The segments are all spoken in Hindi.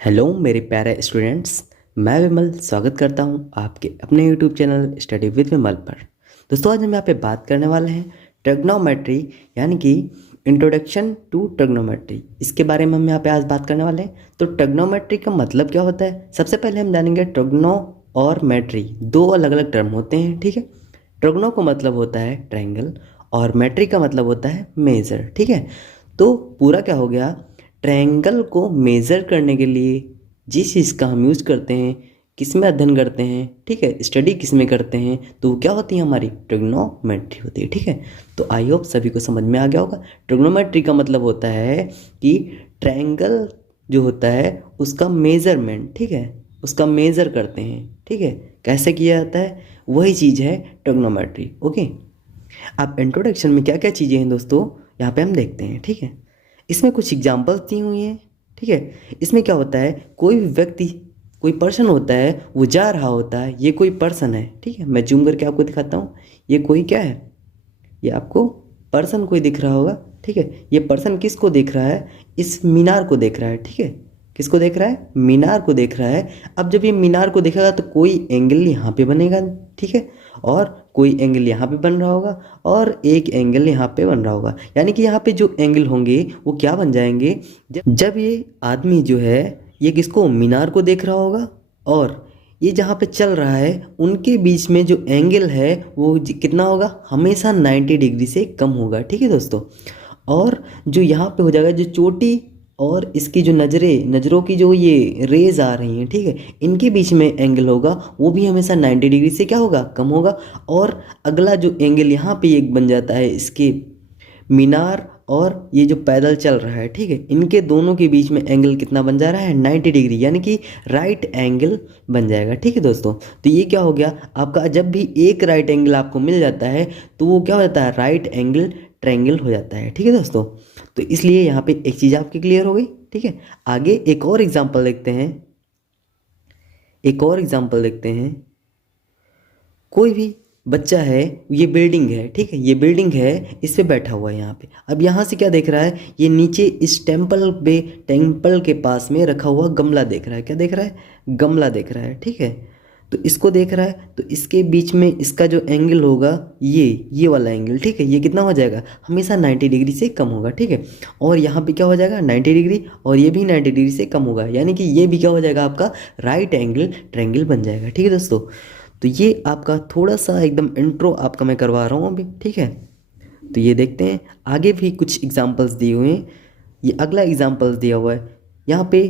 हेलो मेरे प्यारे स्टूडेंट्स। मैं विमल स्वागत करता हूं आपके अपने यूट्यूब चैनल स्टडी विद विमल पर। दोस्तों, आज हम यहाँ पे बात करने वाले हैं ट्रिग्नोमेट्री यानी कि इंट्रोडक्शन टू ट्रिग्नोमेट्री। इसके बारे में हम यहाँ पे आज बात करने वाले हैं। तो ट्रिग्नोमेट्री का मतलब क्या होता है, सबसे पहले हम जानेंगे। ट्रिग्नो और मेट्री दो अलग अलग टर्म होते हैं, ठीक है। ट्रिग्नो का मतलब होता है ट्रायंगल और मेट्री का मतलब होता है मेजर, ठीक है। तो पूरा क्या हो गया, ट्रायंगल को मेज़र करने के लिए जिस चीज़ का हम यूज़ करते हैं, किस में अध्ययन करते हैं, ठीक है, स्टडी किस में करते हैं, तो वो क्या होती है, हमारी ट्रिग्नोमेट्री होती है, ठीक है। तो आई होप सभी को समझ में आ गया होगा। ट्रिग्नोमेट्री का मतलब होता है कि ट्रायंगल जो होता है उसका मेज़रमेंट, ठीक है, उसका मेज़र करते हैं, ठीक है। कैसे किया जाता है, वही चीज़ है ट्रिग्नोमेट्री, ओके। अब इंट्रोडक्शन में क्या क्या चीज़ें हैं दोस्तों, यहाँ पे हम देखते हैं, ठीक है। इसमें कुछ एग्जांपल्स दी हुई हैं, ठीक है। इसमें क्या होता है, कोई भी व्यक्ति, कोई पर्सन होता है, वो जा रहा होता है, ये कोई पर्सन है, ठीक है। मैं जूम करके आपको दिखाता हूँ। ये कोई क्या है, ये आपको पर्सन कोई दिख रहा होगा, ठीक है। ये पर्सन किसको देख रहा है, इस मीनार को देख रहा है, ठीक है। किसको देख रहा है, मीनार को देख रहा है। अब जब ये मीनार को देखेगा तो कोई एंगल यहाँ पे बनेगा, ठीक है, और कोई एंगल यहाँ पे बन रहा होगा और एक एंगल यहाँ पे बन रहा होगा। यानी कि यहाँ पे जो एंगल होंगे वो क्या बन जाएंगे, जब ये आदमी जो है ये किसको, मीनार को देख रहा होगा और ये जहाँ पे चल रहा है, उनके बीच में जो एंगल है वो कितना होगा, हमेशा 90 डिग्री से कम होगा, ठीक है दोस्तों। और जो यहाँ पे हो जाएगा, जो चोटी और इसकी जो नज़रों की जो ये रेज आ रही हैं, ठीक है, इनके बीच में एंगल होगा, वो भी हमेशा 90 डिग्री से क्या होगा, कम होगा। और अगला जो एंगल यहाँ पे एक बन जाता है, इसके मीनार और ये जो पैदल चल रहा है, ठीक है, इनके दोनों के बीच में एंगल कितना बन जा रहा है, 90 डिग्री, यानी कि राइट एंगल बन जाएगा, ठीक है दोस्तों। तो ये क्या हो गया आपका, जब भी एक राइट एंगल आपको मिल जाता है तो वो क्या हो जाता है, राइट एंगल ट्रायंगल हो जाता है, ठीक है दोस्तों। तो इसलिए यहाँ पे एक चीज़ आपकी क्लियर हो गई, ठीक है। आगे एक और एग्जाम्पल देखते हैं, एक और एग्जाम्पल देखते हैं। कोई भी बच्चा है, ये बिल्डिंग है, ठीक है, ये बिल्डिंग है, इस पे बैठा हुआ है यहाँ पे। अब यहाँ से क्या देख रहा है, ये नीचे इस टेम्पल के पास में रखा हुआ गमला देख रहा है। क्या देख रहा है, गमला देख रहा है, ठीक है। तो इसको देख रहा है, तो इसके बीच में इसका जो एंगल होगा, ये वाला एंगल, ठीक है, ये कितना हो जाएगा, हमेशा 90 डिग्री से कम होगा, ठीक है। और यहाँ पे क्या हो जाएगा, 90 डिग्री, और ये भी 90 डिग्री से कम होगा, यानी कि ये भी क्या हो जाएगा, आपका राइट एंगल ट्रायंगल बन जाएगा, ठीक है दोस्तों। तो ये आपका थोड़ा सा एकदम इंट्रो आपका मैं करवा रहा हूँ अभी, ठीक है। तो ये देखते हैं, आगे भी कुछ एग्जांपल्स दिए हुए हैं। ये अगला एग्जांपल्स दिया हुआ है, यहाँ पे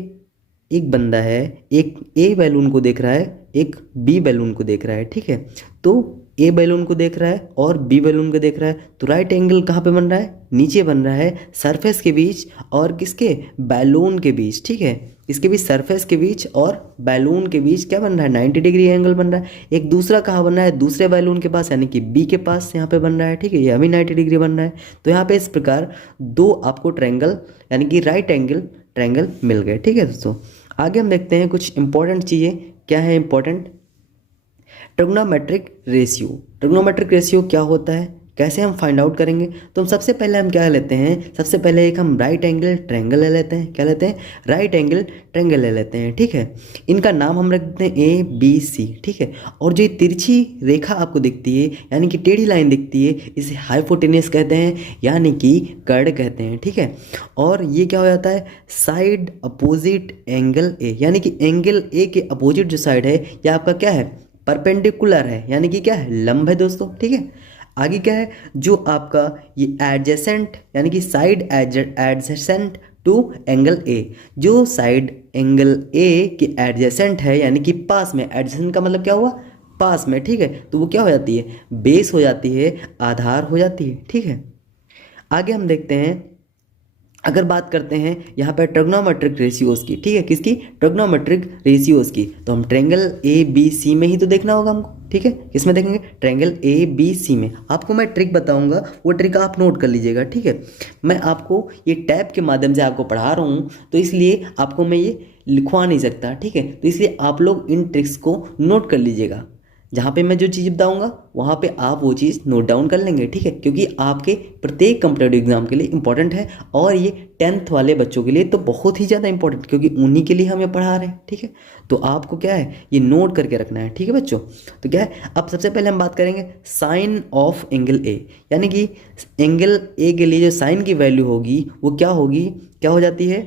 एक बंदा है, एक ए बैलून को देख रहा है, एक बी बैलून को देख रहा है, ठीक है। तो ए बैलून को देख रहा है और बी बैलून को देख रहा है, तो राइट एंगल कहाँ पे बन रहा है, नीचे बन रहा है, सरफेस के बीच और किसके, बैलून के बीच, ठीक है। इसके बीच, सरफेस के बीच और बैलून के बीच क्या बन रहा है, 90 डिग्री एंगल बन रहा है। एक दूसरा कहाँ बन रहा है, दूसरे बैलून के पास, यानी कि बी के पास यहाँ पे बन रहा है, ठीक है, ये अभी 90 डिग्री बन रहा है। तो यहाँ पे इस प्रकार दो आपको ट्रायंगल यानी कि राइट एंगल ट्रायंगल मिल गए, ठीक है दोस्तों। आगे हम देखते हैं कुछ इंपॉर्टेंट चीज़ें। क्या है important, trigonometric ratio. Trigonometric ratio क्या होता है, कैसे हम फाइंड आउट करेंगे। तो हम सबसे पहले हम क्या लेते हैं, सबसे पहले एक हम राइट एंगल ट्रायंगल ले लेते हैं। क्या लेते हैं, राइट एंगल ट्रायंगल ले लेते हैं, ठीक है। इनका नाम हम रख देते हैं ए बी सी, ठीक है। और जो तिरछी रेखा आपको दिखती है, यानी कि टेढ़ी लाइन दिखती है, इसे हाइपोटेनस कहते हैं, यानी कि कर्ड कहते हैं, ठीक है। और ये क्या हो जाता है, साइड अपोजिट एंगल ए, यानी कि एंगल ए के अपोजिट जो साइड है, यह आपका क्या है, परपेंडिकुलर है, यानी कि क्या है, लंब है दोस्तों, ठीक है। आगे क्या है, जो आपका ये एडजेसेंट, यानी कि side adjacent to angle A, जो साइड एंगल ए के एडजेसेंट है, यानी कि पास में, एडजेसेंट का मतलब क्या हुआ, पास में, ठीक है। तो वो क्या हो जाती है, बेस हो जाती है, आधार हो जाती है, ठीक है। आगे हम देखते हैं, अगर बात करते हैं यहाँ पर ट्रिग्नोमेट्रिक रेशियोज की, ठीक है, किसकी, ट्रिग्नोमेट्रिक रेशियोज की, तो हम ट्रायंगल ए बी सी में ही तो देखना होगा हमको, ठीक है। किसमें देखेंगे, ट्रायंगल ए बी सी में। आपको मैं ट्रिक बताऊंगा, वो ट्रिक आप नोट कर लीजिएगा, ठीक है। मैं आपको ये टैब के माध्यम से आपको पढ़ा रहा हूँ, तो इसलिए आपको मैं ये लिखवा नहीं सकता, ठीक है। तो इसलिए आप लोग इन ट्रिक्स को नोट कर लीजिएगा। जहाँ पे मैं जो चीज़ बताऊंगा वहाँ पे आप वो चीज़ नोट डाउन कर लेंगे, ठीक है, क्योंकि आपके प्रत्येक कॉम्पिटेटिव एग्जाम के लिए इंपॉर्टेंट है, और ये 10th वाले बच्चों के लिए तो बहुत ही ज़्यादा इंपॉर्टेंट, क्योंकि उन्हीं के लिए हम ये पढ़ा रहे हैं, ठीक है। तो आपको क्या है, ये नोट करके रखना है, ठीक है बच्चों। तो क्या है, अब सबसे पहले हम बात करेंगे साइन ऑफ एंगल ए, यानी कि एंगल ए के लिए जो साइन की वैल्यू होगी वो क्या होगी, क्या हो जाती है,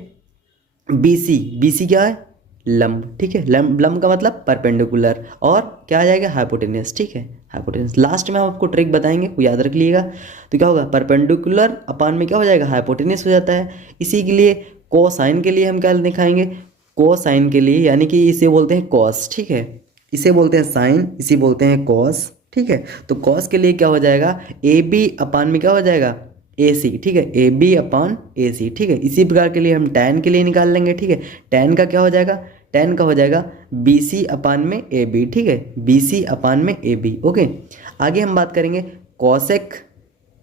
बी सी। बी सी क्या है, लंब, ठीक है। लंब का मतलब परपेंडिकुलर, और क्या आ जाएगा, हाइपोटेनियस, ठीक है, हाइपोटेनियस। लास्ट में हम आपको ट्रिक बताएंगे, वो याद रख लीजिएगा। तो क्या होगा, परपेंडिकुलर अपान में क्या हो जाएगा, हाइपोटेनियस हो जाता है। इसी के लिए कोसाइन के लिए हम क्या दिखाएंगे, कोसाइन के लिए, यानी कि इसे बोलते हैं कॉस, ठीक है, इसे बोलते हैं साइन, इसे बोलते हैं कॉस, ठीक है। तो कॉस के लिए क्या हो जाएगा, ए बी अपान में क्या हो जाएगा, ए सी, ठीक है, A B upon A C, ठीक है। इसी प्रकार के लिए हम टैन के लिए निकाल लेंगे, ठीक है। टैन का क्या हो जाएगा, टैन का हो जाएगा बी सी अपान में ए बी, ठीक है, बी सी अपान में ए बी, ओके। आगे हम बात करेंगे कॉसेक।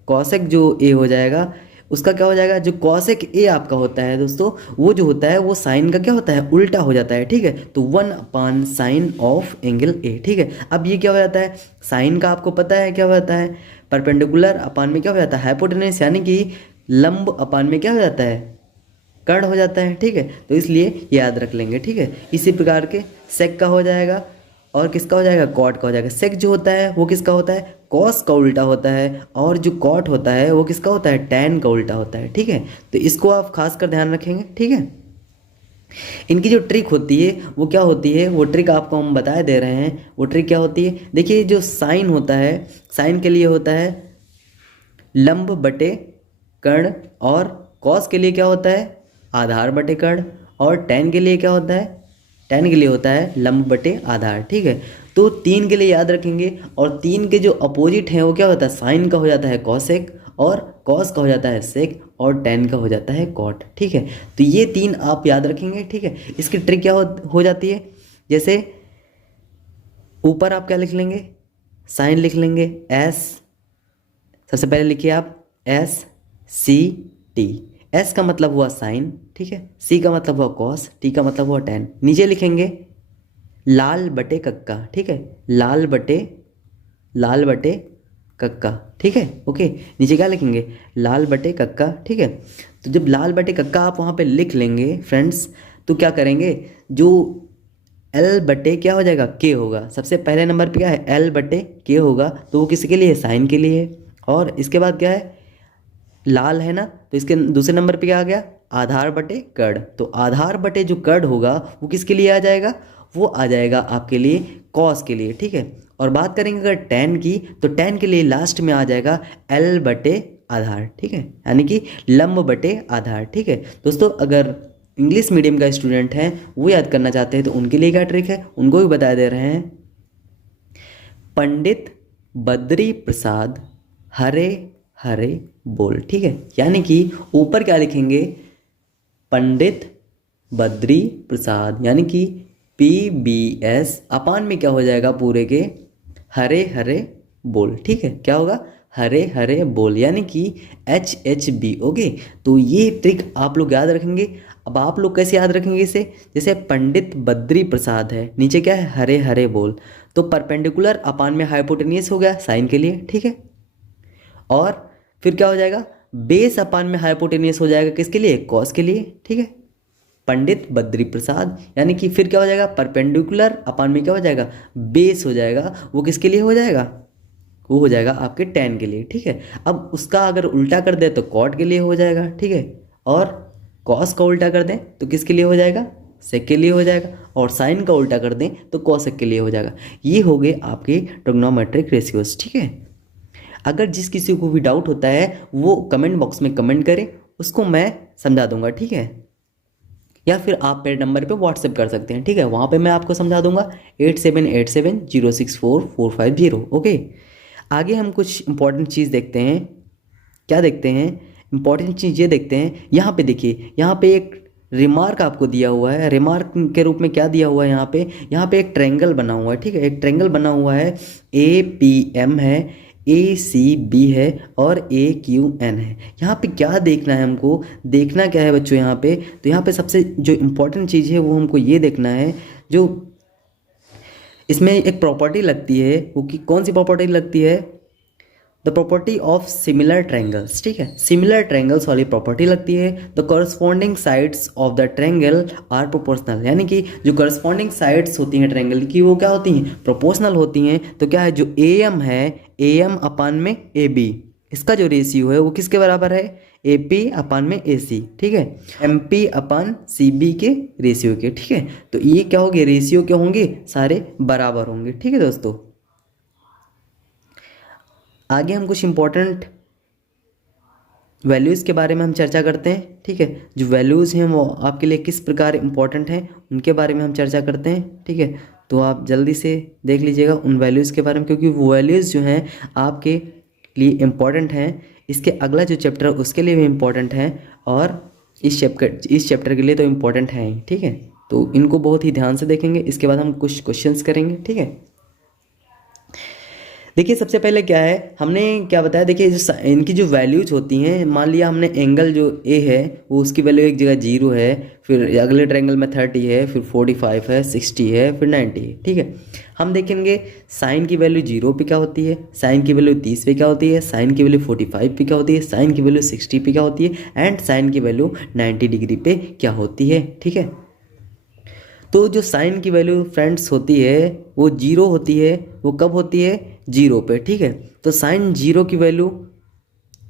कॉसेक जो ए हो जाएगा उसका क्या हो जाएगा, जो कॉसेक ए आपका होता है दोस्तों, वो जो होता है वो साइन का क्या होता है, उल्टा हो जाता है, ठीक है। तो 1 अपान साइन ऑफ एंगल ए, ठीक है। अब ये क्या हो जाता है, साइन का आपको पता है क्या होता है, परपेंडिकुलर अपान में क्या हो जाता है, हाइपोटेनस, यानी कि लंब अपान में क्या हो जाता है, कर्ण हो जाता है, ठीक है। तो इसलिए याद रख लेंगे, ठीक है। इसी प्रकार के सेक का हो जाएगा, और किसका हो जाएगा, कॉट का हो जाएगा। सेक जो होता है वो किसका होता है, कॉस का उल्टा होता है, और जो कॉट होता है वो किसका होता है, टैन का उल्टा होता है, ठीक है। तो इसको आप खास कर ध्यान रखेंगे, ठीक है। इनकी जो ट्रिक होती है वो क्या होती है, वो ट्रिक आपको हम बता दे रहे हैं। वो ट्रिक क्या होती है, देखिए जो साइन होता है, साइन के लिए होता है लंब बटे कर्ण, और कॉस के लिए क्या होता है, आधार बटे कर्ण, और टैन के लिए क्या होता है, टैन के लिए होता है लंब बटे आधार, ठीक है। तो 3 के लिए याद रखेंगे, और 3 के जो अपोजिट हैं वो क्या होता है, साइन का हो जाता है कॉसेक, और कॉस का हो जाता है सेक, और टैन का हो जाता है कॉट, ठीक है। तो ये 3 आप याद रखेंगे, ठीक है। इसकी ट्रिक क्या हो जाती है, जैसे ऊपर आप क्या लिख लेंगे, साइन लिख लेंगे एस, सबसे पहले लिखिए आप एस सी टी। एस का मतलब हुआ साइन, ठीक है, सी का मतलब हुआ कॉस, टी का मतलब हुआ टैन। नीचे लिखेंगे लाल बटे कक्का, ठीक है, लाल बटे कक्का, ठीक है, ओके। नीचे क्या लिखेंगे, लाल बटे कक्का, ठीक है। तो जब लाल बटे कक्का आप वहाँ पे लिख लेंगे फ्रेंड्स, तो क्या करेंगे, जो एल बटे क्या हो जाएगा, के होगा। सबसे पहले नंबर पे क्या है, एल बटे के होगा, तो वो किसके लिए, साइन के लिए है। और इसके बाद क्या है, लाल है ना, तो इसके दूसरे नंबर पे क्या आ गया, आधार बटे कर्ण। तो आधार बटे जो कर्ण होगा वो किसके लिए आ जाएगा, वो आ जाएगा आपके लिए कॉस के लिए, ठीक है। और बात करेंगे अगर टैन की, तो टैन के लिए लास्ट में आ जाएगा एल बटे आधार, ठीक है, यानी कि लंब बटे आधार, ठीक है। दोस्तों अगर इंग्लिश मीडियम का स्टूडेंट है वो याद करना चाहते हैं तो उनके लिए क्या ट्रिक है, उनको भी बता दे रहे हैं। पंडित बद्री प्रसाद हरे हरे बोल, ठीक है, यानी कि ऊपर क्या लिखेंगे, पंडित बद्री प्रसाद, यानी कि PBS अपान में क्या हो जाएगा, पूरे के हरे हरे बोल, ठीक है, क्या होगा, हरे हरे बोल, यानी कि HHB, ओके। तो ये ट्रिक आप लोग याद रखेंगे। अब आप लोग कैसे याद रखेंगे इसे, जैसे पंडित बद्री प्रसाद है, नीचे क्या है, हरे हरे बोल, तो परपेंडिकुलर अपान में हाइपोटेनियस हो गया साइन के लिए, ठीक है। और फिर क्या हो जाएगा, बेस अपान में हाइपोटेनियस हो जाएगा किसके लिए, कॉस के लिए, ठीक है। पंडित बद्री प्रसाद, यानी कि फिर क्या हो जाएगा, परपेंडिकुलर अपान में क्या हो जाएगा, बेस हो जाएगा, वो किसके लिए हो जाएगा, वो हो जाएगा आपके टैन के लिए, ठीक है। अब उसका अगर उल्टा कर दे तो कॉट के लिए हो जाएगा, ठीक है। और कॉस का उल्टा कर दें तो किसके लिए हो जाएगा, सेक के लिए हो जाएगा। और साइन का उल्टा कर दें तो कॉसेक के लिए हो जाएगा। ये हो गए आपके ट्रिग्नोमेट्रिक रेशियोज, ठीक है। अगर जिस किसी को भी डाउट होता है वो कमेंट बॉक्स में कमेंट करे, उसको मैं समझा दूंगा, ठीक है। या फिर आप मेरे नंबर पे व्हाट्सएप कर सकते हैं, ठीक है, वहाँ पे मैं आपको समझा दूंगा 8787064450, ओके। आगे हम कुछ इंपॉर्टेंट चीज़ देखते हैं। क्या देखते हैं, इंपॉर्टेंट चीज़ ये देखते हैं। यहाँ पे देखिए, यहाँ पे एक रिमार्क आपको दिया हुआ है। रिमार्क के रूप में क्या दिया हुआ है, यहाँ पे एक ट्रायंगल बना हुआ है, ठीक है, एक ट्रायंगल बना हुआ है, APM है, ACB है, और AQN है। यहाँ पे क्या देखना है, हमको देखना क्या है बच्चों, यहाँ पे तो यहाँ पे सबसे जो इम्पोर्टेंट चीज़ है वो हमको ये देखना है, जो इसमें एक प्रॉपर्टी लगती है, वो कि कौन सी प्रॉपर्टी लगती है, the property of similar triangles, ठीक है, सिमिलर ट्रायंगल्स वाली प्रॉपर्टी लगती है। The corresponding sides of the triangle are proportional, यानी कि जो कॉरस्पॉन्डिंग साइड्स होती हैं ट्रायंगल की वो क्या होती हैं, प्रोपोर्शनल होती हैं। तो क्या है, जो ए एम है, ए एम अपान में ए बी, इसका जो रेशियो है वो किसके बराबर है, ए पी अपान में ए सी, ठीक है, M P upon C B के रेशियो के, ठीक है। तो ये क्या होंगे, रेशियो क्या होंगे, सारे बराबर होंगे, ठीक है दोस्तों। आगे हम कुछ इंपॉर्टेंट वैल्यूज़ के बारे में हम चर्चा करते हैं, ठीक है। जो वैल्यूज़ हैं वो आपके लिए किस प्रकार इंपॉर्टेंट हैं उनके बारे में हम चर्चा करते हैं, ठीक है। तो आप जल्दी से देख लीजिएगा उन वैल्यूज़ के बारे में, क्योंकि वो वैल्यूज़ जो हैं आपके लिए इम्पॉर्टेंट हैं। इसके अगला जो चैप्टर है उसके लिए भी इम्पॉर्टेंट है, और इस चैप्टर के लिए तो इम्पॉर्टेंट है ही, ठीक है। तो इनको बहुत ही ध्यान से देखेंगे। इसके बाद हम कुछ क्वेश्चंस करेंगे, ठीक है। देखिए सबसे पहले क्या है, हमने क्या बताया, देखिए जो इनकी जो वैल्यूज होती हैं, मान लिया हमने एंगल जो ए है वो उसकी वैल्यू एक जगह 0 है, फिर अगले ट्रायंगल में 30 है, फिर 45 है, 60 है, फिर 90 है, ठीक है। हम देखेंगे साइन की वैल्यू 0 पे क्या होती है, साइन की वैल्यू 30 पे क्या होती है, साइन की वैल्यू 45 पे क्या होती है, साइन की वैल्यू 60 पे क्या होती है, एंड साइन की वैल्यू 90 डिग्री पे क्या होती है, ठीक है। तो जो साइन की वैल्यू फ्रेंड्स होती है वो 0 होती है, वो कब होती है, 0 पे, ठीक है। तो साइन 0 की वैल्यू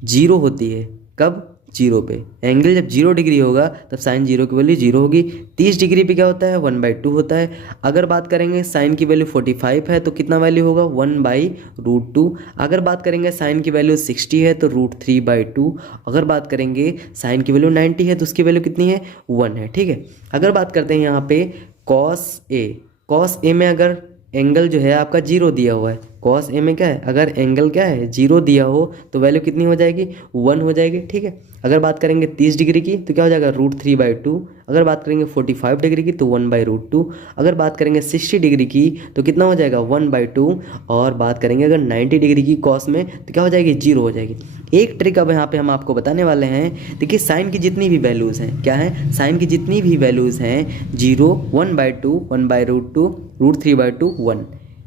0 होती है, कब, 0 पे। एंगल जब 0 डिग्री होगा तब साइन 0 की वैल्यू 0 होगी। 30 डिग्री पे क्या होता है, 1/2 होता है। अगर बात करेंगे साइन की वैल्यू 45 है तो कितना वैल्यू होगा, 1/√2। अगर बात करेंगे साइन की वैल्यू 60 है तो √3/2। अगर बात करेंगे साइन की वैल्यू 90 है तो उसकी वैल्यू कितनी है, 1 है, ठीक है। अगर बात करते हैं यहाँ पे कॉस ए में अगर एंगल जो है आपका 0 दिया हुआ है, कॉस ए में क्या है, अगर एंगल क्या है 0 दिया हो तो वैल्यू कितनी हो जाएगी, 1 हो जाएगी, ठीक है। अगर बात करेंगे 30 डिग्री की तो क्या हो जाएगा, √3/2। अगर बात करेंगे 45 डिग्री की तो 1/√2। अगर बात करेंगे 60 डिग्री की तो कितना हो जाएगा, 1/2। और बात करेंगे अगर 90 डिग्री की कॉस में तो क्या हो जाएगी, 0 हो जाएगी। एक ट्रिक अब यहाँ पे हम आपको बताने वाले हैं। देखिए साइन की जितनी भी वैल्यूज़ हैं, क्या है, साइन की जितनी भी वैल्यूज़ हैं, 0, 1/2, 1/√2, √3/2, 1,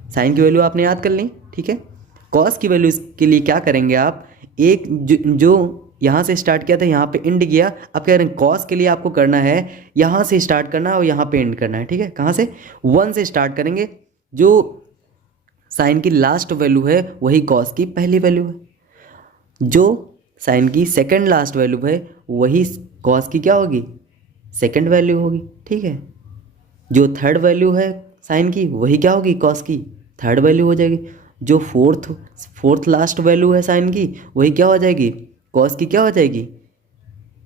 साइन की वैल्यू आपने याद कर ली, ठीक है। कॉस की वैल्यू के लिए क्या करेंगे आप, एक जो यहाँ से स्टार्ट किया था यहाँ पे एंड किया, अब कह रहे हैं कॉस के लिए आपको करना है यहाँ से स्टार्ट करना है और यहाँ पे एंड करना है, ठीक है। कहाँ से, 1 से स्टार्ट करेंगे, जो साइन की लास्ट वैल्यू है वही कॉस की पहली वैल्यू है, जो साइन की सेकंड लास्ट वैल्यू है वही कॉस की क्या होगी, सेकंड वैल्यू होगी, ठीक है। जो थर्ड वैल्यू है साइन की वही क्या होगी, कॉस की थर्ड वैल्यू हो जाएगी। जो फोर्थ लास्ट वैल्यू है साइन की वही क्या हो जाएगी, कॉस की क्या हो जाएगी,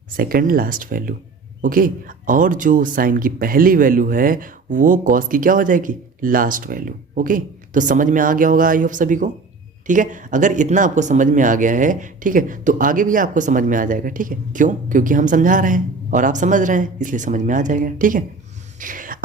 सेकंड लास्ट वैल्यू, ओके। और जो साइन की पहली वैल्यू है वो कॉस की क्या हो जाएगी, लास्ट वैल्यू, ओके। तो समझ में आ गया होगा आई होप सभी को, ठीक है। अगर इतना आपको समझ में आ गया है, ठीक है, तो आगे भी आपको समझ में आ जाएगा, ठीक है। क्यों, क्योंकि हम समझा रहे हैं और आप समझ रहे हैं, इसलिए समझ में आ जाएगा, ठीक है।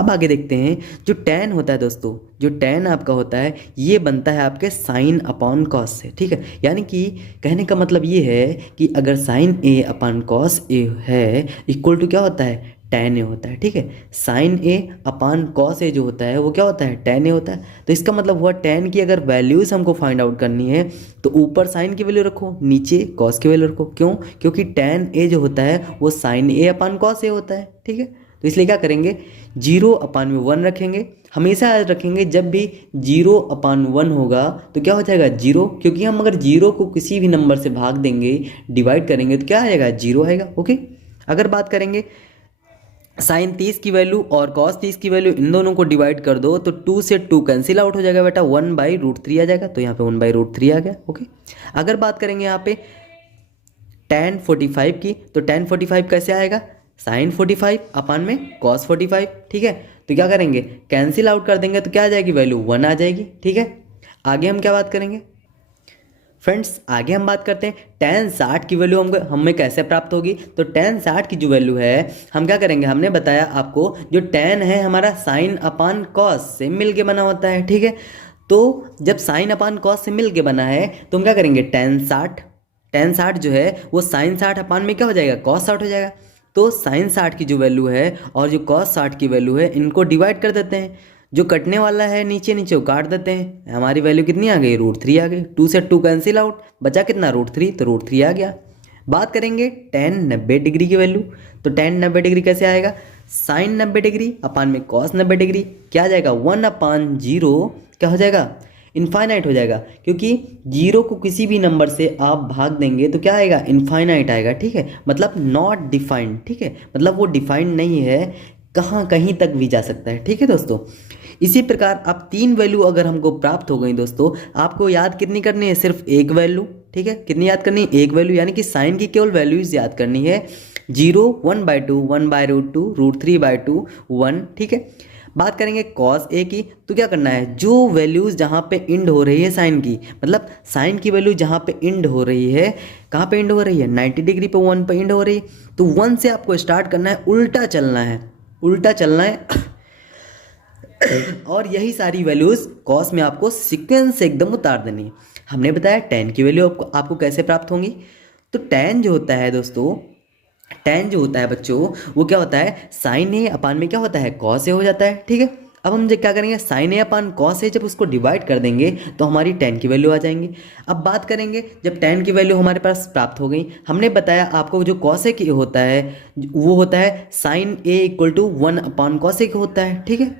अब आगे देखते हैं, जो tan होता है दोस्तों, जो tan आपका होता है ये बनता है आपके साइन अपॉन कॉस से, ठीक है। यानी कि कहने का मतलब ये है कि अगर sign A upon cos A है इक्वल टू क्या होता है, tan ए होता है, ठीक है। Sign A upon cos A जो होता है वो क्या होता है, tan ए होता है। तो इसका मतलब हुआ tan की अगर वैल्यूज़ हमको फाइंड आउट करनी है तो ऊपर साइन की वैल्यू रखो, नीचे कॉस की वैल्यू रखो। क्यों, क्योंकि tan ए जो होता है वो sign A upon cos A होता है, ठीक है। तो इसलिए क्या करेंगे, 0/1 रखेंगे, हमेशा याद रखेंगे जब भी 0/1 होगा तो क्या हो जाएगा, 0, क्योंकि हम अगर 0 को किसी भी नंबर से भाग देंगे, डिवाइड करेंगे तो क्या आएगा, 0 आएगा, ओके। अगर बात करेंगे साइन 30 की वैल्यू और कॉस 30 की वैल्यू, इन दोनों को डिवाइड कर दो तो 2 से 2 कैंसिल आउट हो जाएगा बेटा, 1/√3 आ जाएगा, तो यहाँ पे 1/√3 आ गया, ओके। अगर बात करेंगे यहाँ पे tan 45 की तो tan 45 कैसे आएगा, साइन 45 अपान में कॉस 45, ठीक है। तो क्या करेंगे, कैंसिल आउट कर देंगे तो क्या आ जाएगी, वैल्यू 1 आ जाएगी, ठीक है। आगे हम क्या बात करेंगे फ्रेंड्स, आगे हम बात करते हैं tan 60 की वैल्यू हमें कैसे प्राप्त होगी। तो tan 60 की जो वैल्यू है हम क्या करेंगे, हमने बताया आपको जो tan है हमारा साइन अपान कॉस से मिल के बना होता है, ठीक है। तो जब साइन अपान कॉस से मिल के बना है तो हम क्या करेंगे, tan 60 जो है वो साइन 60 अपान में क्या हो जाएगा, कॉस 60 हो जाएगा। तो साइन 60 की जो वैल्यू है और जो कॉस 60 की वैल्यू है इनको डिवाइड कर देते हैं। जो कटने वाला है नीचे नीचे वो काट देते हैं, हमारी वैल्यू कितनी आ गई, √3 आ गई। 2 से 2 कैंसिल आउट, बचा कितना, √3, तो √3 आ गया। बात करेंगे tan 90 डिग्री की वैल्यू, तो tan 90 डिग्री कैसे आएगा, sin 90 डिग्री अपान में cos 90 डिग्री, क्या आ जाएगा 1/0, क्या हो जाएगा, इनफाइनाइट हो जाएगा, क्योंकि 0 को किसी भी नंबर से आप भाग देंगे तो क्या आएगा, इनफाइनाइट आएगा, ठीक है, मतलब नॉट डिफाइंड, ठीक है, मतलब वो डिफाइंड नहीं है, कहाँ कहीं तक भी जा सकता है, ठीक है दोस्तों। इसी प्रकार अब 3 वैल्यू अगर हमको प्राप्त हो गई दोस्तों, आपको याद कितनी करनी है, सिर्फ एक वैल्यू, ठीक है, कितनी याद करनी है, एक वैल्यू, यानी कि साइन की केवल वैल्यूज याद करनी है, 0, 1/2, 1/√2, √3/2, 1, ठीक है। बात करेंगे cos A की, तो क्या करना है, जो वैल्यूज जहाँ पे इंड हो रही है साइन की, मतलब साइन की वैल्यू जहाँ पे इंड हो रही है, कहाँ पे इंड हो रही है, 90 डिग्री पे 1 पे इंड हो रही है, तो 1 से आपको स्टार्ट करना है, उल्टा चलना है, उल्टा चलना है और यही सारी वैल्यूज कॉस में आपको सीक्वेंस से एकदम उतार देनी है। हमने बताया tan की वैल्यू आपको कैसे प्राप्त होंगी, तो tan जो होता है दोस्तों, tan जो होता है बच्चों, वो क्या होता है, sin A अपान में क्या होता है, cos A हो जाता है, ठीक है। अब हम क्या करेंगे, sin A upon cos A जब उसको डिवाइड कर देंगे तो हमारी tan की वैल्यू आ जाएंगी। अब बात करेंगे जब tan की वैल्यू हमारे पास प्राप्त हो गई, हमने बताया आपको जो cos A की होता है वो होता है sin A = 1/cos A होता है, ठीक है,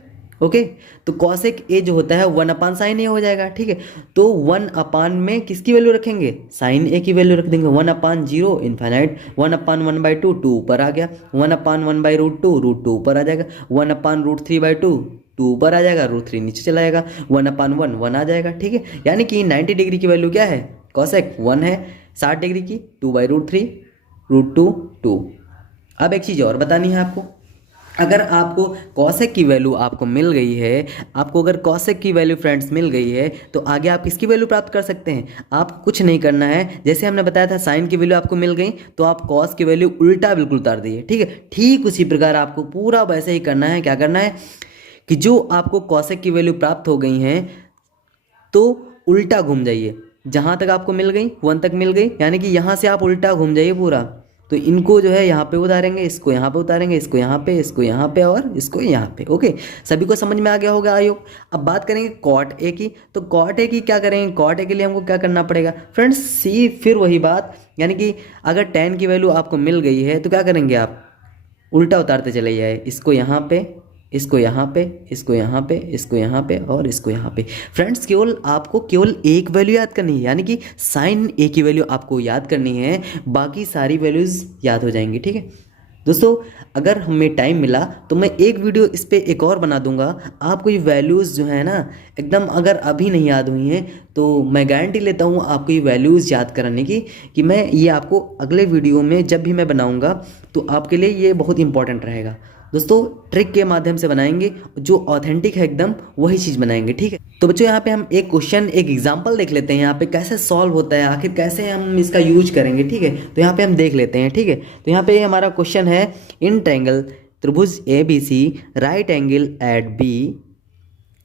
ओके। तो cosec A जो होता है 1/sin A हो जाएगा, ठीक है। तो 1 में किसकी वैल्यू रखेंगे, sin A की वैल्यू रख देंगे, 1/0 इनफाइनाइट, 1/1/2 2 ऊपर आ गया, 1/1/√2 √2 ऊपर आ जाएगा, 1/√3/2 2 ऊपर आ जाएगा, √3 नीचे चला जाएगा, 1/1 1 आ जाएगा, ठीक है। यानी कि 90 डिग्री की वैल्यू क्या है, cosec 1 है, 60 डिग्री की 2/√3 √2 2। अब एक चीज़ और बतानी है आपको, अगर आपको कॉसेक की वैल्यू आपको मिल गई है, आपको अगर कॉसेक की वैल्यू फ्रेंड्स मिल गई है, तो आगे आप किसकी वैल्यू प्राप्त कर सकते हैं, आप कुछ नहीं करना है, जैसे हमने बताया था साइन की वैल्यू आपको मिल गई, तो आप कॉस की वैल्यू उल्टा बिल्कुल उतार दिए, ठीक है। ठीक उसी प्रकार आपको पूरा वैसे ही करना है, क्या करना है कि जो आपको कॉसेक की वैल्यू प्राप्त हो गई हैं तो उल्टा घूम जाइए, जहाँ तक आपको मिल गई 1 तक मिल गई, यानी कि यहाँ से आप उल्टा घूम जाइए पूरा, तो इनको जो है यहाँ पे उतारेंगे, इसको यहाँ पे उतारेंगे, इसको यहाँ पे, इसको यहाँ पे और इसको यहाँ पे, ओके। सभी को समझ में आ गया होगा आई होप। अब बात करेंगे cot A की, तो cot A की क्या करेंगे, cot A के लिए हमको क्या करना पड़ेगा फ्रेंड्स, सी फिर वही बात, यानी कि अगर tan की वैल्यू आपको मिल गई है तो क्या करेंगे आप, उल्टा उतारते चले जाए, इसको यहाँ पे, इसको यहाँ पे, इसको यहाँ पे, इसको यहाँ पे और इसको यहाँ पे। फ्रेंड्स केवल आपको केवल एक वैल्यू याद करनी है, यानी कि साइन ए की वैल्यू आपको याद करनी है, बाकी सारी वैल्यूज़ याद हो जाएंगी, ठीक है दोस्तों। अगर हमें टाइम मिला तो मैं एक वीडियो इस पर एक और बना दूंगा, आपको ये वैल्यूज़ जो है ना एकदम अगर अभी नहीं याद हुई हैं तो मैं गारंटी लेता हूँ आपको ये वैल्यूज़ याद कराने की, कि मैं ये आपको अगले वीडियो में जब भी मैं बनाऊँगा तो आपके लिए ये बहुत इंपॉर्टेंट रहेगा दोस्तों। ट्रिक के माध्यम से बनाएंगे, जो ऑथेंटिक है एकदम वही चीज़ बनाएंगे, ठीक है। तो बच्चों यहाँ पे हम एक क्वेश्चन एक एग्जांपल देख लेते हैं, यहाँ पे कैसे सॉल्व होता है, आखिर कैसे हम इसका यूज करेंगे, ठीक है। तो यहाँ पे हम देख लेते हैं, ठीक है। तो यहाँ पे हमारा क्वेश्चन है, इन ट्रायंगल त्रिभुज ABC right angle at B,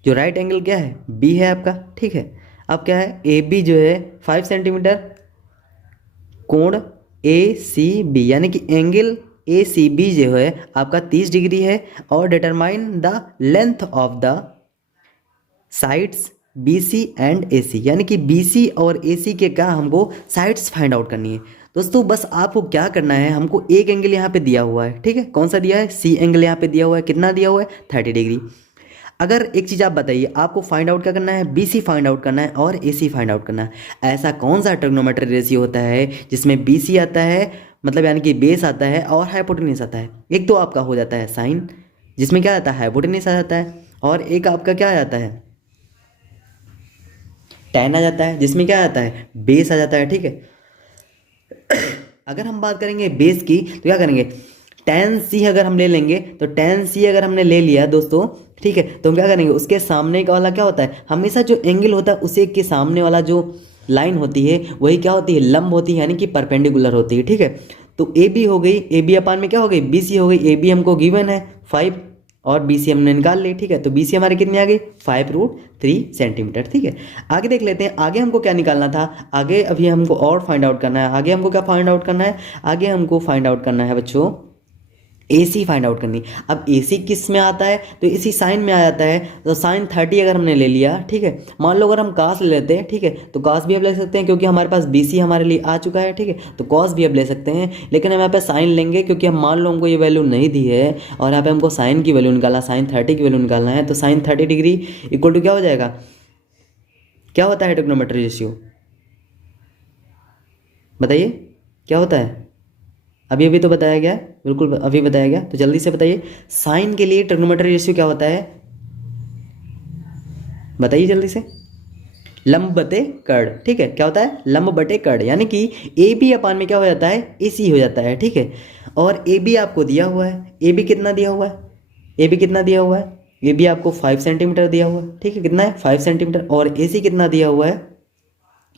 जो राइट एंगल क्या है, B है आपका, ठीक है। अब क्या है, AB जो है 5 सेंटीमीटर, कोण ACB यानी कि एंगल ACB जो है आपका 30 डिग्री है, और determine the length of the sides BC and AC, यानी कि BC और AC के क्या हमको साइड्स फाइंड आउट करनी है दोस्तों। बस आपको क्या करना है, हमको एक एंगल यहाँ पे दिया हुआ है, ठीक है, कौन सा दिया है, C एंगल यहाँ पे दिया हुआ है, कितना दिया हुआ है 30 डिग्री। अगर एक चीज़ आप बताइए, आपको फाइंड आउट क्या करना है, BC फाइंड आउट करना है और AC फाइंड आउट करना है। ऐसा कौन सा ट्रिग्नोमेट्री रेशियो होता है जिसमें BC आता है, मतलब यानी कि बेस आता है और हाइपोटेन्यूस आता है। एक तो आपका हो जाता है साइन, जिसमें क्या आता है, हाइपोटेन्यूस आ जाता है, और एक आपका क्या आ जाता है, tan आ जाता है, जिसमें क्या आता है, बेस आ जाता है, ठीक है। अगर हम बात करेंगे बेस की तो क्या करेंगे, tan C अगर हम ले लेंगे, तो tan C अगर हमने ले लिया दोस्तों, ठीक है, तो हम क्या करेंगे, उसके सामने का वाला क्या होता है, हमेशा जो एंगल होता है उसे के सामने वाला जो लाइन होती है वही क्या होती है, लंब होती है, यानी कि परपेंडिकुलर होती है, ठीक है। तो AB हो गई, AB अपान में क्या हो गई, BC हो गई। AB हमको गिवन है 5 और BC हमने निकाल ली, ठीक है। तो BC हमारी कितनी आ गई, 5√3 सेंटीमीटर, ठीक है। आगे देख लेते हैं, आगे हमको क्या निकालना था, आगे अभी हमको और फाइंड आउट करना है। आगे हमको क्या फाइंड आउट करना है, आगे हमको फाइंड आउट करना है बच्चों AC फाइंड आउट करनी। अब AC किस में आता है, तो इसी साइन में आ जाता है। तो साइन 30 अगर हमने ले लिया, ठीक है, मान लो अगर हम cos ले लेते हैं, ठीक है, तो cos भी अब ले सकते हैं क्योंकि हमारे पास BC हमारे लिए आ चुका है, ठीक है, तो cos भी अब ले सकते हैं। लेकिन हम यहाँ पे साइन लेंगे क्योंकि हम मान लो हमको ये वैल्यू नहीं दी है और यहाँ पे हमको साइन की वैल्यू निकालना, साइन 30 की वैल्यू निकालना है। तो साइन 30 डिग्री इक्वल टू क्या हो जाएगा, क्या होता है ट्रिग्नोमेट्री रेशियो, बताइए क्या होता है। अभी अभी तो बताया गया, बिल्कुल अभी बताया गया, तो जल्दी से बताइए साइन के लिए ट्रिग्नोमेट्री रेशियो क्या होता है, बताइए जल्दी से। लंब बटे कर्ण, ठीक है, क्या होता है, लंब बटे कर्ण, यानी कि ए बी अपान में क्या हो जाता है, AC हो जाता है, ठीक है। और ए बी आपको दिया हुआ है, ए बी कितना दिया हुआ है, ए बी कितना दिया हुआ है, ए बी आपको 5 सेंटीमीटर दिया हुआ है, ठीक है, कितना है 5 सेंटीमीटर। और AC कितना दिया हुआ है,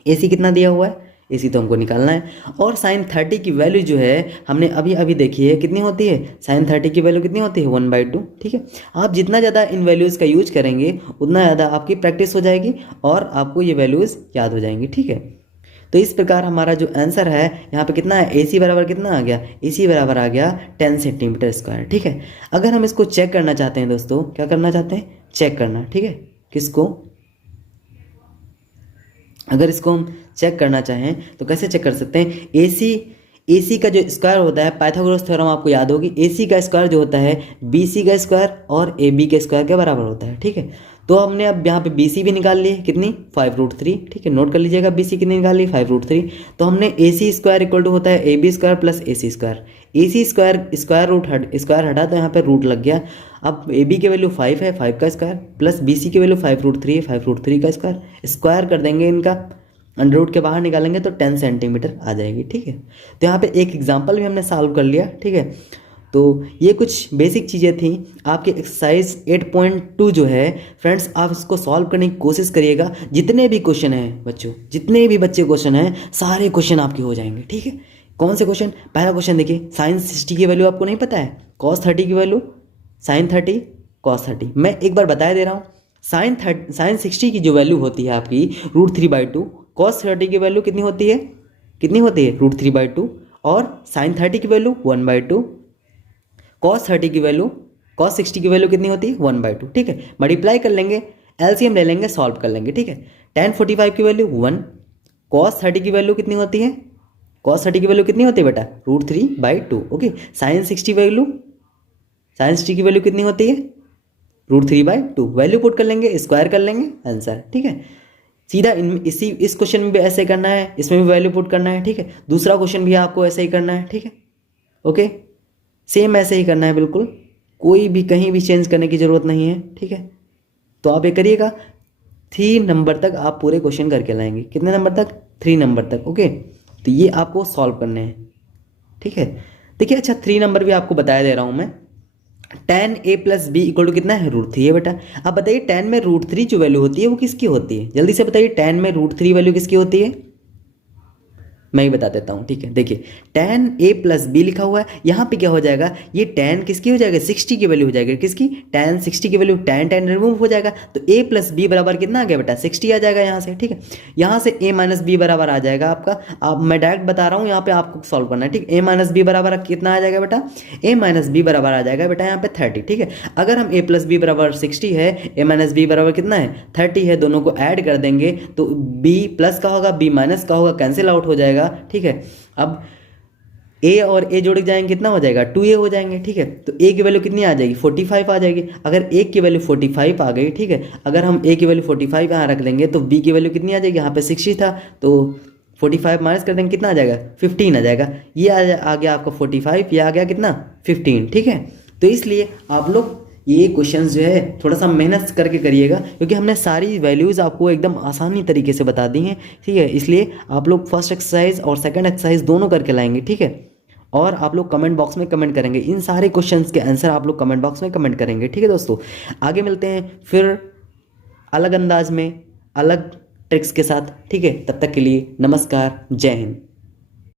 AC कितना दिया हुआ है, AC तो हमको निकालना है। और साइन 30 की वैल्यू जो है हमने अभी अभी देखी है कितनी होती है, साइन 30 की वैल्यू कितनी होती है 1/2, ठीक है। आप जितना ज़्यादा इन वैल्यूज़ का यूज करेंगे उतना ज़्यादा आपकी प्रैक्टिस हो जाएगी और आपको ये वैल्यूज़ याद हो जाएंगी, ठीक है। तो इस प्रकार हमारा जो आंसर है यहाँ पे कितना है, AC बराबर कितना आ गया, AC बराबर आ गया 10 सेंटीमीटर स्क्वायर, ठीक है। अगर हम इसको चेक करना चाहते हैं दोस्तों, क्या करना चाहते हैं, चेक करना, ठीक है, किसको, अगर इसको हम चेक करना चाहें तो कैसे चेक कर सकते हैं। AC का जो स्क्वायर होता है, पाइथागोरस थ्योरम आपको याद होगी, AC का स्क्वायर जो होता है BC का स्क्वायर और AB के स्क्वायर के बराबर होता है, ठीक है। तो हमने अब यहाँ पे BC भी निकाल ली, कितनी 5√3, ठीक है, नोट कर लीजिएगा BC कितनी निकाल ली 5√3। तो हमने AC स्क्वायर इक्वल टू होता है AB square plus AC square, AC square square हटा तो यहाँ पे रूट लग गया। अब AB की वैल्यू 5 है, 5 का स्क्वायर प्लस BC की वैल्यू 5√3 है, 5√3 का स्क्वायर, स्क्वायर कर देंगे इनका, अंडर रूट के बाहर निकालेंगे तो 10 सेंटीमीटर आ जाएगी, ठीक है। तो यहाँ पे एक एग्जांपल भी हमने सॉल्व कर लिया, ठीक है। तो ये कुछ बेसिक चीज़ें थी आपके एक्सरसाइज 8.2 जो है फ्रेंड्स, आप इसको सॉल्व करने की कोशिश करिएगा। जितने भी क्वेश्चन हैं बच्चों, जितने भी बच्चे क्वेश्चन हैं, सारे क्वेश्चन आपके हो जाएंगे, ठीक है। कौन से क्वेश्चन, पहला क्वेश्चन देखिए, साइन 60 की वैल्यू आपको नहीं पता है, cos 30 की वैल्यू, साइन 30 cos 30, मैं एक बार बता दे रहा हूँ। साइन 60 की जो वैल्यू होती है आपकी √3/2, cos 30 की वैल्यू कितनी होती है, कितनी होती है √3/2, और साइन 30 की वैल्यू 1/2, cos 30 की वैल्यू, cos 60 की वैल्यू कितनी होती है 1/2, ठीक है। मल्टीप्लाई कर लेंगे, LCM ले लेंगे, सॉल्व कर लेंगे, ठीक है। tan 45 की वैल्यू 1, cos 30 की वैल्यू कितनी होती है, cos 30 की वैल्यू कितनी होती है बेटा √3/2, ओके। साइन 60 वैल्यू, साइन 60 की वैल्यू कितनी होती है √3/2, वैल्यू पुट कर लेंगे, स्क्वायर कर लेंगे, आंसर, ठीक है। सीधा इस क्वेश्चन में भी ऐसे करना है, इसमें भी वैल्यू पुट करना है, ठीक है। दूसरा क्वेश्चन भी आपको ऐसे ही करना है, ठीक है, ओके, सेम ऐसे ही करना है, बिल्कुल कोई भी कहीं भी चेंज करने की ज़रूरत नहीं है, ठीक है। तो आप ये करिएगा, 3 नंबर तक आप पूरे क्वेश्चन करके लाएंगे, कितने नंबर तक, 3 नंबर तक, ओके। तो ये आपको सॉल्व करने हैं, ठीक है। देखिए अच्छा, 3 नंबर भी आपको बताया दे रहा हूँ मैं। tan a plus B equal to कितना है √3 है बेटा। अब बताइए tan में √3 जो वैल्यू होती है वो किसकी होती है, जल्दी से बताइए, tan में √3 वैल्यू किसकी होती है, मैं ही बता देता हूँ, ठीक है। देखिए tan a प्लस बी लिखा हुआ है, यहाँ पे क्या हो जाएगा, ये tan किसकी हो जाएगा, 60 की वैल्यू हो जाएगी, किसकी, tan 60 की वैल्यू, tan रिमूव हो जाएगा, तो a प्लस बी बराबर कितना आ गया बेटा 60 आ जाएगा यहाँ से, ठीक है। यहाँ से a माइनस बी बराबर आ जाएगा आपका, अब मैं डायरेक्ट बता रहा हूँ, यहाँ पे आपको सॉल्व करना है, ठीक। a माइनस बी बराबर कितना आ जाएगा बेटा, a माइनस बी बराबर आ जाएगा बेटा यहाँ पे 30, ठीक है। अगर हम a प्लस बी बराबर 60 है, a माइनस बी बराबर कितना है 30 है, दोनों को ऐड कर देंगे तो b प्लस का होगा, b माइनस का होगा, कैंसिल आउट हो जाएगा, ठीक है। अब a और a जोड़ जाएंगे कितना हो जाएगा 2a हो जाएंगे, ठीक है। तो a की वैल्यू कितनी आ जाएगी 45 आ जाएगी। अगर a की वैल्यू 45 आ गई, ठीक है, अगर हम a की वैल्यू 45 यहाँ रख लेंगे तो b की वैल्यू कितनी आ जाएगी, यहाँ पे 60 था तो 45 माइनस कर देंगे, कितना आ जाएगा 15 आ जाएगा। ये आ गया आपका 45, ये आ गया कितना 15, ठीक है। तो इसलिए आप लोग ये क्वेश्चंस जो है थोड़ा सा मेहनत करके करिएगा, क्योंकि हमने सारी वैल्यूज़ आपको एकदम आसानी तरीके से बता दी हैं, ठीक है। इसलिए आप लोग फर्स्ट एक्सरसाइज और सेकंड एक्सरसाइज दोनों करके लाएंगे, ठीक है। और आप लोग कमेंट बॉक्स में कमेंट करेंगे, इन सारे क्वेश्चंस के आंसर आप लोग कमेंट बॉक्स में कमेंट करेंगे, ठीक है दोस्तों। आगे मिलते हैं फिर अलग अंदाज में, अलग ट्रिक्स के साथ, ठीक है। तब तक के लिए नमस्कार, जय हिंद।